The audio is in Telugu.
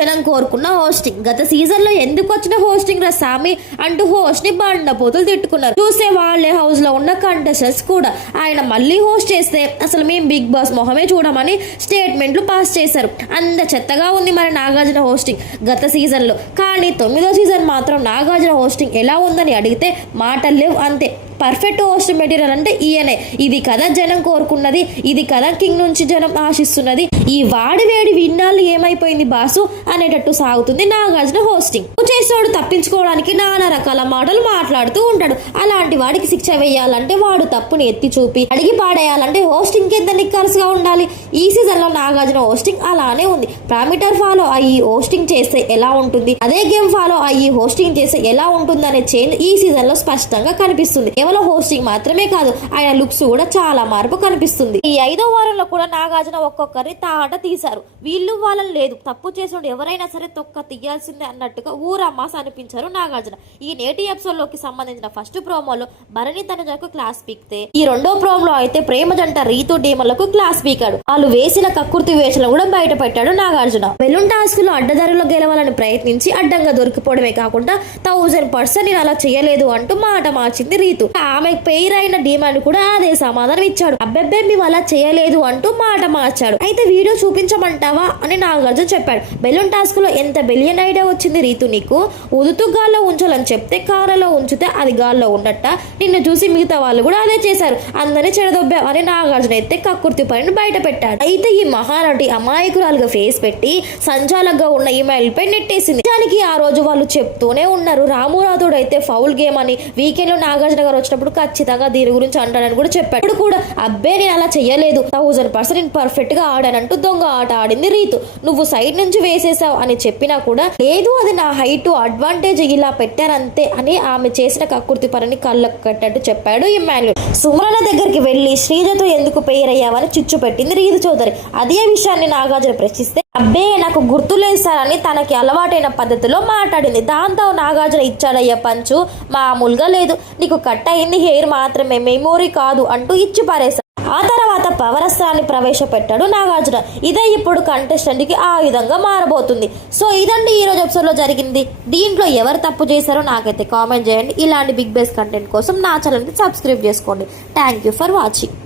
జనం కోరుకున్న హోస్టింగ్. గత సీజన్ లో ఎందుకు వచ్చిన హోస్టింగ్ రా సామి అంటూ హోస్ట్ ని బండపోతులు తిట్టుకున్నారు. చూసే వాళ్లే హౌస్ లో ఉన్న కంటెస్టెంట్స్ కూడా. ఆయన మళ్ళీ హోస్ట్ చేస్తే అసలు మేము బిగ్ బాస్ మొహమే చూడమని స్టేట్మెంట్లు పాస్ చేశారు. అంత చెత్తగా ఉంది మరి నాగార్జున హోస్టింగ్ గత సీజన్ లో. కానీ 9వ సీజన్ మాత్రం నాగార్జున హోస్టింగ్ ఎలా ఉందని అడిగితే మాటలు లేవు అంతే. పర్ఫెక్ట్ హోస్ట్ మెటీరియల్ అంటే ఈయనే. ఇది కదా జనం కోరుకున్నది, ఇది కదా కింగ్ నుంచి జనం ఆశిస్తున్నది. ఈ వాడి వేడి విన్నాళ్ళు ఏమైపోయింది బాసు అనేటట్టు సాగుతుంది నాగార్జున హోస్టింగ్. చేసేవాడు తప్పించుకోవడానికి నానా రకాల మాటలు మాట్లాడుతూ ఉంటాడు. అలాంటి వాడికి శిక్ష వేయాలంటే వాడు తప్పుని ఎత్తి చూపి అడిగి పాడేయాలంటే హోస్టింగ్ ఎంత నిక్కరసుగా ఉండాలి. ఈ సీజన్ లో నాగార్జున హోస్టింగ్ అలానే ఉంది. పారామీటర్ ఫాలో అయ్యి హోస్టింగ్ చేస్తే ఎలా ఉంటుంది, అదే గేమ్ ఫాలో అయ్యి హోస్టింగ్ చేస్తే ఎలా ఉంటుంది అనే చేంజ్ ఈ సీజన్ లో స్పష్టంగా కనిపిస్తుంది. కేవలం హోస్టింగ్ మాత్రమే కాదు, ఆయన లుక్స్ కూడా చాలా మార్పు కనిపిస్తుంది. ఈ 5వ వారంలో కూడా నాగార్జున ఒక్కొక్కరిని తాట తీశారు. వీళ్ళు వాళ్ళని లేదు, తప్పు చేసిన ఎవరైనా సరే తొక్క తీయాల్సిందే అన్నట్టుగా ఊరమ్మాస్ అనిపించారు నాగార్జున. ఈ నేటి ఎపిసోడ్ లోకి సంబంధించిన ఫస్ట్ ప్రోమోలో భరణి తనుజకు క్లాస్ పీక్తే, ఈ 2వ ప్రోమోలో అయితే ప్రేమ జంట రీతు డీమలకు క్లాస్ పీకాడు. వాళ్ళు వేసిన కక్కుర్తి వేషలను కూడా బయట పెట్టాడు నాగార్జున. బెలూన్ టాస్క్ లో అడ్డదారిలో గెలవాలని ప్రయత్నించి అడ్డంగా దొరికిపోవడమే కాకుండా 1000% నేను అలా చేయలేదు అంటూ మాట మార్చింది రీతు. ఆమె పేరైన డిమాండ్ కూడా అదే సమాధానం ఇచ్చాడు. అబ్బెబ్బే మేము అలా చేయలేదు అంటూ మాట మార్చాడు. అయితే వీడియో చూపించమంటావా అని నాగార్జున చెప్పాడు. బెలూన్ టాస్క్ లో ఎంత బిలియన్ ఐడియా వచ్చింది రీతు నీకు. ఉదుతూ గాల్లో ఉంచాలని చెప్తే కారులో ఉంచితే అది గాల్లో ఉన్నట్ట. నిన్ను చూసి మిగతా వాళ్ళు కూడా అదే చేశారు, అందరినీ చెడదొబ్బా అని నాగార్జున అయితే కక్కుర్తి పనిని బయట పెట్టాడు. అయితే ఈ మహానటి అమాయకురాలుగా ఫేస్ పెట్టి సంచాలకుగా ఉన్న ఈమెయిల్ పై నెట్టేసింది. దానికి ఆ రోజు వాళ్ళు చెప్తూనే ఉన్నారు రామురాథోడు అయితే ఫౌల్ గేమ్ అని. వీకెండ్ లో నాగార్జున గారు వచ్చినప్పుడు ఖచ్చితంగా దీని గురించి అంటాడని కూడా చెప్పాడు. ఇప్పుడు కూడా అబ్బే నేను అలా చెయ్యలేదు, 1000% నేను పర్ఫెక్ట్ గా ఆడానంటూ దొంగ ఆట ఆడింది రీతు. నువ్వు సైడ్ నుంచి వేసేసావు అని చెప్పినా కూడా లేదు, అది నా హైట్ అడ్వాంటేజ్ ఇలా పెట్టారంతే అని ఆమె చేసిన కక్కుర్తి పనిని కళ్ళకు కట్టట్టు చెప్పాడు ఇమ్మాన్యుల్. సుమరణ దగ్గరికి వెళ్లి శ్రీజతో ఎందుకు పేరయ్యావని చిచ్చు పెట్టింది రీతు చౌదరి. అదే విషయాన్ని నాగార్జున ప్రశ్నిస్తే అబ్బే నాకు గుర్తులేదు సార్ అని తనకి అలవాటైన పద్ధతిలో మాట్లాడింది. దాంతో నాగార్జున ఇచ్చాడయ్యా పంచు, మామూలుగా లేదు, నీకు కట్ అయింది హెయిర్ మాత్రమే, మెమోరీ కాదు అంటూ ఇచ్చి పారేశారు. ఆ తర్వాత పవరస్త్రాన్ని ప్రవేశపెట్టాడు నాగార్జున. ఇదే ఇప్పుడు కంటెస్టెంట్ కి ఆ విధంగా మారబోతుంది. సో ఇదండి ఈ రోజు ఎపిసోడ్ లో జరిగింది. దీంట్లో ఎవరు తప్పు చేశారో నాకైతే కామెంట్ చేయండి. ఇలాంటి బిగ్ బేస్ కంటెంట్ కోసం నా ఛానల్ ని సబ్స్క్రైబ్ చేసుకోండి. Thank you for watching.